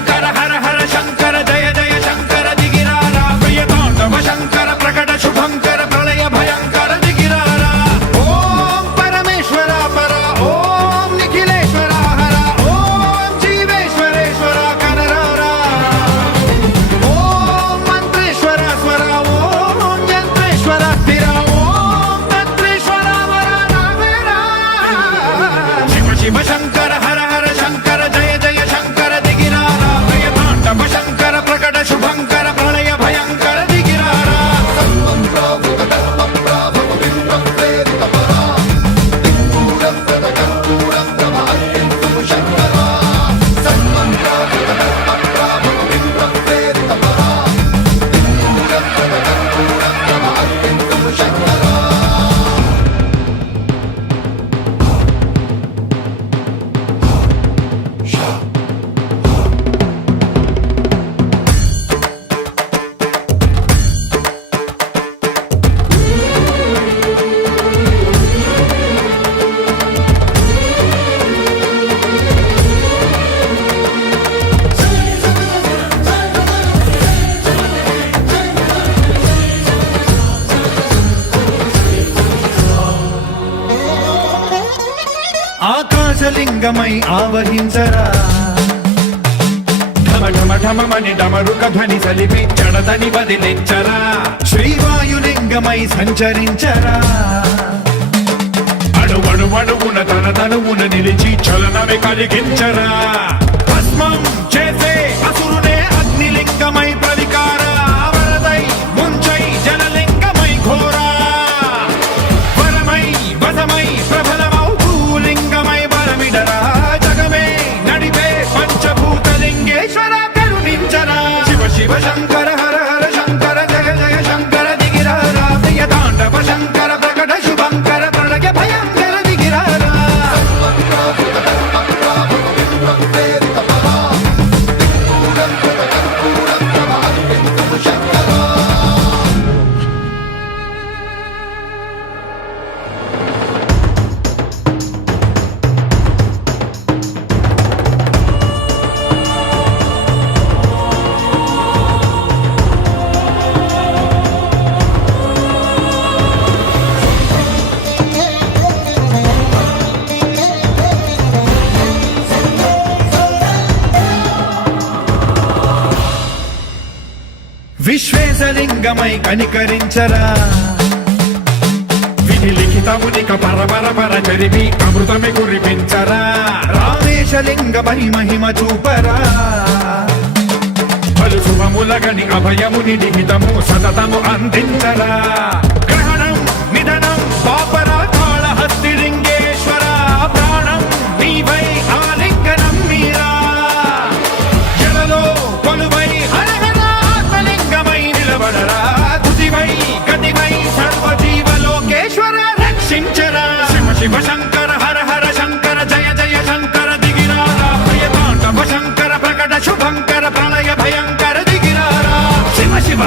శంకర హర హర శంకర జయ జయ శంకర దిగిరారా ప్రియ తాండవ శంకర ప్రకట శుభంకర ప్రళయ భయంకర దిగిరారా ఓం పరమేశ్వర పర ఓం నిఖిలేశ్వర హర ఓం జీవేశ్వరేశ్వర కనరారా ఓం మంత్రేశ్వర స్వర ఓం యంత్రేశ్వర స్థిర ఓం తంత్రేశ్వర వర రావేరా శివ శివ శంకర హర హర శంకర జయ జయ శంకర దిగిరారా ప్రియ తాండవ శంకర ప్రకట శుభంకర ప్రళయ భయంకర దిగిరారా ఆకాశలింగమై ఆవహించరా ఢమ ఢమ ఢమమని డమరుక ధ్వని సలిపి జడదని వదిలించరా శ్రీవాయులింగమై సంచరించరా అణువణువున తన తనువున నిలిచి చలనమే కలిగించరా భస్మం చేసే అసురునే అగ్నిలింగమై ప్రవికార వరదై ముంచై జలలింగమై ఘోరా వరమై వసమై ప్రబలమౌ భూలింగమై బలమిడరా జగమే నడిపే పంచభూతలింగేశ్వర కరుణించరా శివ శివ శంకర హర హర శంకర జయ జయ శంకర దిగిరారా ప్రియ తాండవ శంకర ప్రకట శుభంకర ప్రళయ భయంకర దిగిరారా విశ్వేశలింగమై కనికరించరా విధి లిఖితమునిక పరపర పర చరిపి అమృతమి కురిపించరా రామేశలింగమై మహిమ చూపరా పలు శుభములగని అభయముని లిఖితము సతతము అందించరా గ్రహణం నిధనం పాపరా కాళహస్తి లింగేశ్వర ప్రాణం నీవై ఆలింగనం మీరా జలలో కొలువై తుదివై గతివై సర్వజీవలోకేశ్వర రక్షించరా శివ శివ శంకర హర హర శంకర జయ జయ శంకర దిగిరారా ప్రియ తాండవ శంకర ప్రకట శుభంకర ప్రళయ భయంకర దిగిరారా శివ శివ